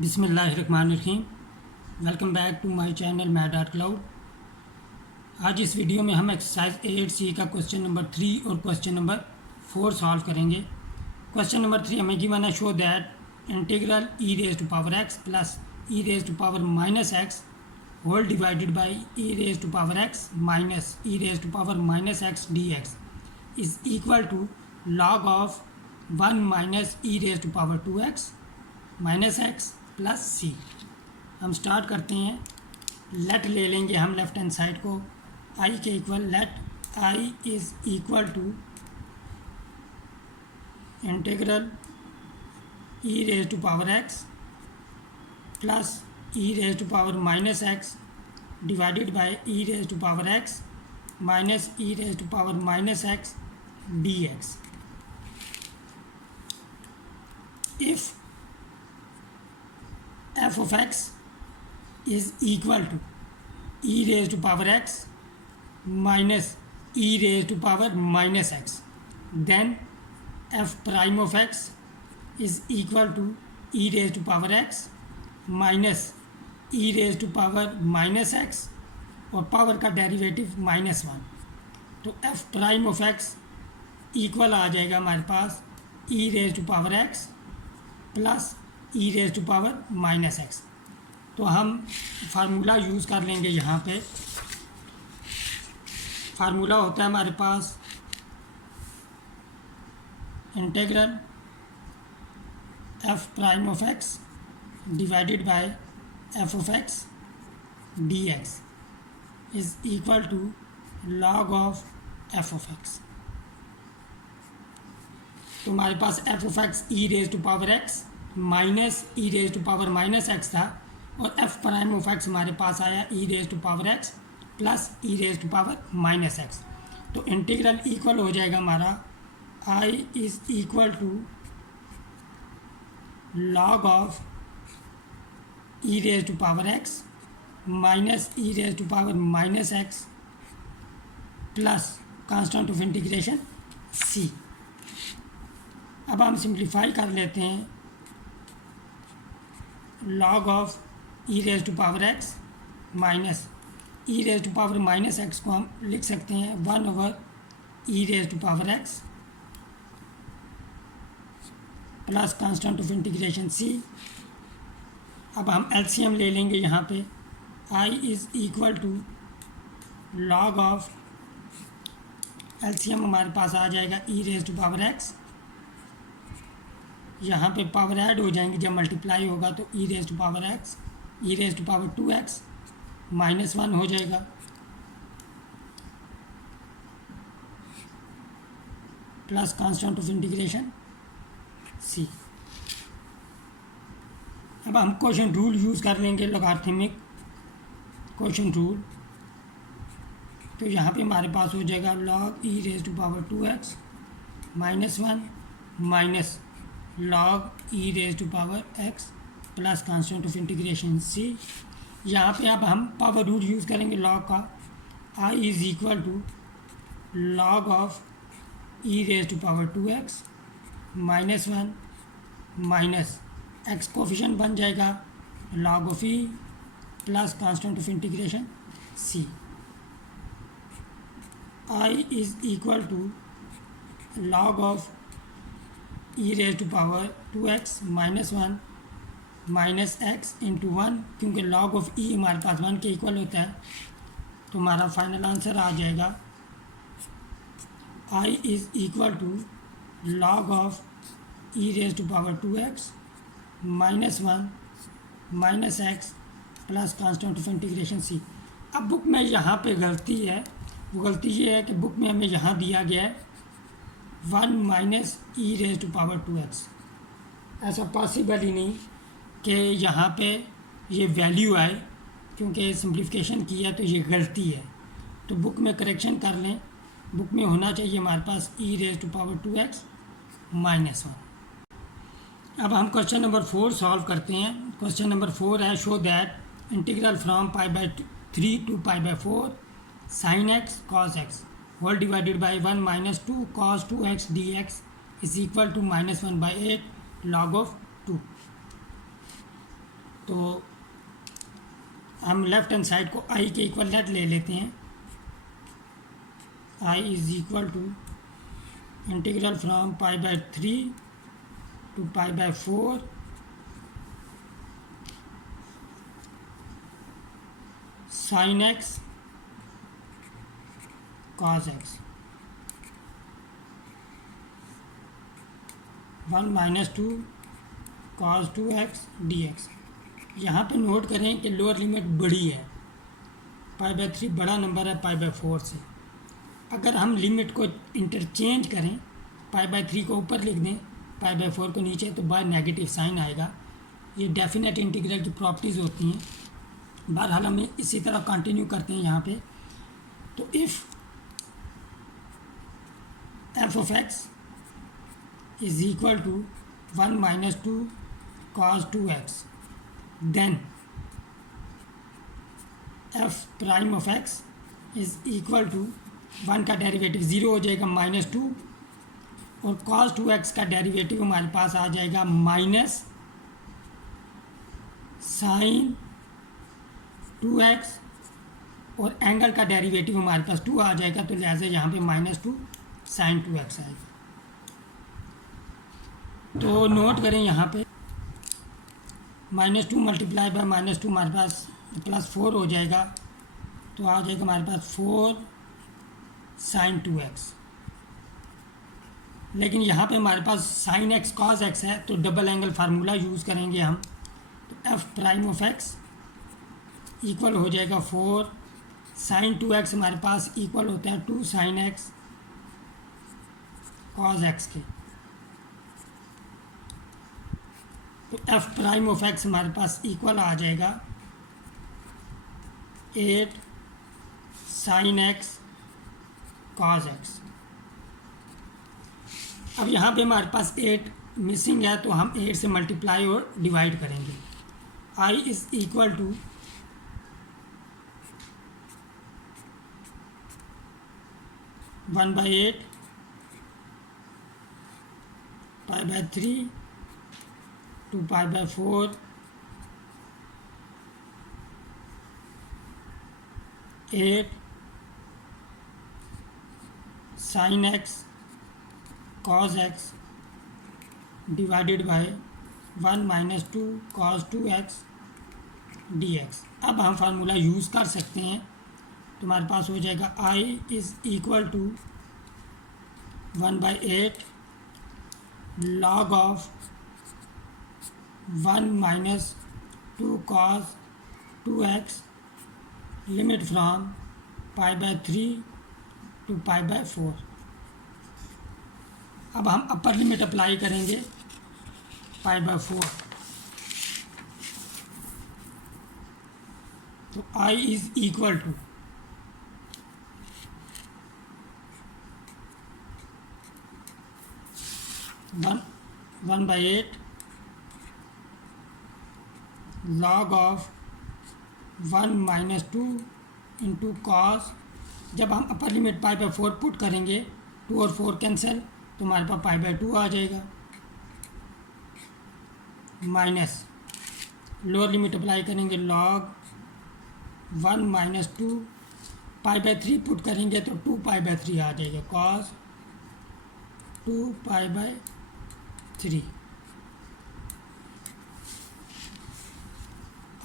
बिस्मिल्लाहिर्रहमानिर्रहीम। Welcome back to my channel math cloud. आज इस वीडियो में हम एक्सरसाइज 8C का क्वेश्चन नंबर 3 और क्वेश्चन नंबर 4 सॉल्व करेंगे। क्वेश्चन नंबर 3 हमें गिवन है, show that integral e raise to power x plus e raise to power minus x whole divided by e raise to power x minus e raise to power minus x d x is equal to log of 1 minus e raise to power 2x minus x plus c. हम start करते हैं। Late ले लेंगे हम left hand side को I के equal. Let I is equal to integral e raise to power x plus e raise to power minus x divided by e raise to power x minus e raise to power minus x d x. If f of x is equal to e raised to power x minus e raised to power minus x, then f prime of x is equal to e raised to power x minus e raised to power minus x और power का derivative -1। तो f prime of x equal आ जाएगा हमारे पास e raise to power x plus e raise to power minus x. तो हम formula use कर लेंगे। यहाँ पे फार्मूला होता है हमारे पास integral f prime of x divided by f of x d x is equal to log of f of x. तो हमारे पास f of x e raise to power x minus e raise to power minus x था और f prime of x हमारे पास आया e raise to power x plus e raise to power minus x. तो integral equal हो जाएगा हमारा आई is equal to log of e raise to power x minus e raise to power minus x plus constant of integration c. अब हम simplify कर लेते हैं। Log of e raise to power x minus e raise to power minus x को हम लिख सकते हैं 1 over e raise to power x plus constant of integration c. अब हम एलसीएम ले लेंगे। यहाँ पे I is equal to log of LCM हमारे पास आ जाएगा ई रेज टू पावर एक्स। यहाँ पे पावर ऐड हो जाएंगे जब मल्टीप्लाई होगा, तो e raise to power x e raise to power 2x -1 हो जाएगा plus constant of integration c. अब हम क्वोशंट रूल यूज़ कर लेंगे, लॉगरिथमिक क्वोशंट रूल। तो यहाँ पे हमारे पास हो जाएगा log e raise to power 2x -1 minus log e raise to power x plus constant of integration c. यहाँ पे अब हम पावर रूल यूज़ करेंगे लॉग का। I is equal to log of e raise to power 2x -1 minus x coefficient बन जाएगा log of e plus constant of integration c. I is equal to log of e raise to power 2x -1 minus x into 1, क्योंकि log of ई हमारे पास 1 के equal होता है। तो हमारा final answer आ जाएगा I is equal to log of e raise to power 2x -1 minus x plus constant of integration c. अब बुक में यहाँ पे गलती है। वो गलती ये है कि बुक में हमें यहाँ दिया गया है 1 minus e raise to power 2x। ऐसा पॉसिबल ही नहीं कि यहाँ पे ये वैल्यू आए, क्योंकि सिंप्लीफिकेशन किया तो ये गलती है। तो बुक में करेक्शन कर लें। बुक में होना चाहिए हमारे पास ई रेज टू पावर 2x -1। अब हम क्वेश्चन नंबर 4 सॉल्व करते हैं। क्वेश्चन नंबर 4 है, show that integral from π/3 to π/4 sin x cos x whole divided by 1 minus 2 cos 2x dx is equal to -1/8 log of 2। तो हम लेफ्ट हैंड साइड को I के equal ले लेते हैं। I is equal to integral from π/3 to π/4 sin x cos x 1 - 2 cos 2x dx। यहाँ पे note करें कि लोअर लिमिट बड़ी है, π/3 बड़ा नंबर है π/4 से। अगर हम लिमिट को इंटरचेंज करें, π/3 को ऊपर लिख दें, π/4 को नीचे, तो बाय नेगेटिव साइन आएगा। ये डेफिनेट इंटीग्रल की प्रॉपर्टीज़ होती हैं। बहरहाल हम इसी तरह कंटिन्यू करते हैं यहाँ पे। तो if f of x is equal to 1 - 2 cos 2x, then f prime of x is equal to 1 का डेरिवेटिव 0 हो जाएगा -2, और cos 2x का डेरिवेटिव हमारे पास आ जाएगा माइनस साइन 2x, और एंगल का डेरिवेटिव हमारे पास 2 आ जाएगा, तो लिहाजा यहाँ पे -2 साइन 2x आएगा। तो नोट करें यहाँ पे -2 मल्टीप्लाई बाय -2 हमारे पास +4 हो जाएगा, तो आ जाएगा हमारे पास 4 साइन 2x। लेकिन यहाँ पे हमारे पास साइन x cos x है, तो डबल एंगल फार्मूला यूज़ करेंगे हम। तो f prime of x equal हो जाएगा 4 साइन 2x, हमारे पास इक्वल होता है 2 साइन x cos x के। तो f प्राइम ऑफ x हमारे पास इक्वल आ जाएगा 8 साइन x cos x। अब यहाँ पे हमारे पास 8 मिसिंग है, तो हम 8 से मल्टीप्लाई और डिवाइड करेंगे। I is equal to 1/8 π/3 to π/4 8 sin x cos x divided by 1 - 2 cos 2x dx। अब हम फार्मूला यूज़ कर सकते हैं, तो हमारे पास हो जाएगा I is equal to 1/8 log of 1 - 2 cos 2x limit from π/3 to π/4। अब हम अपर लिमिट अप्लाई करेंगे π/4, तो I is equal to 1/8 log of 1 - 2 into cos. जब हम अपर लिमिट π/4 पुट करेंगे, 2 और 4 कैंसिल, तो हमारे पास π/2 आ जाएगा, माइनस लोअर लिमिट अप्लाई करेंगे log 1 - 2 π/3 पुट करेंगे, तो 2π/3 आ जाएगा, cos 2π/3।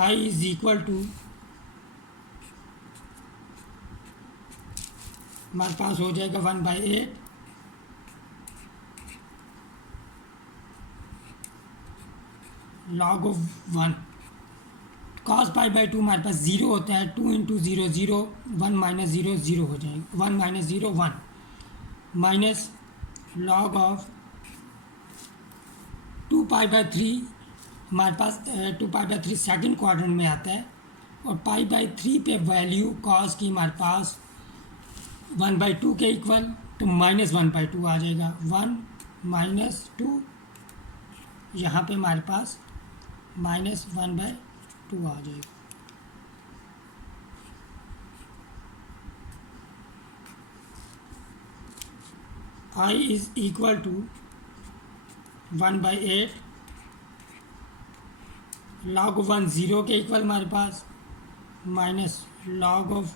I is equal to हमारे पास हो जाएगा 1/8 log ऑफ 1 cos π/2 हमारे पास 0 होता है, 2 × 0 0, 1 - 0 0 हो जाएगा, 1 - 0 1, माइनस log ऑफ 2π/3 हमारे पास 2π/3 सेकंड क्वाड्रेंट में आता है, और π/3 पे वैल्यू cos की हमारे पास 1/2 के इक्वल, तो -1/2 आ जाएगा, 1 - 2, यहाँ पे हमारे पास -1/2 आ जाएगा। I is equal to 1/8 log 1 0 के इक्वल हमारे पास, माइनस log ऑफ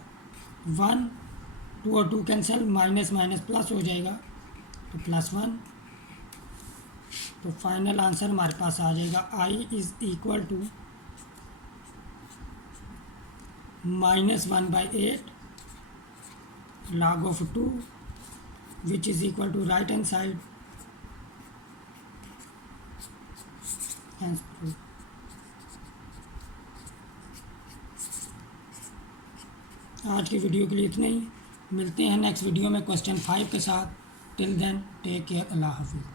1, 2 और 2 कैंसिल, माइनस माइनस प्लस हो जाएगा तो +1। तो फाइनल आंसर हमारे पास आ जाएगा I is equal to -1/8 log of 2 which is equal to right hand side and आज की वीडियो के लिए इतना ही। मिलते हैं नेक्स्ट वीडियो में क्वेश्चन 5 के साथ। टिल देन टेक केयर, अल्लाह हाफिज़।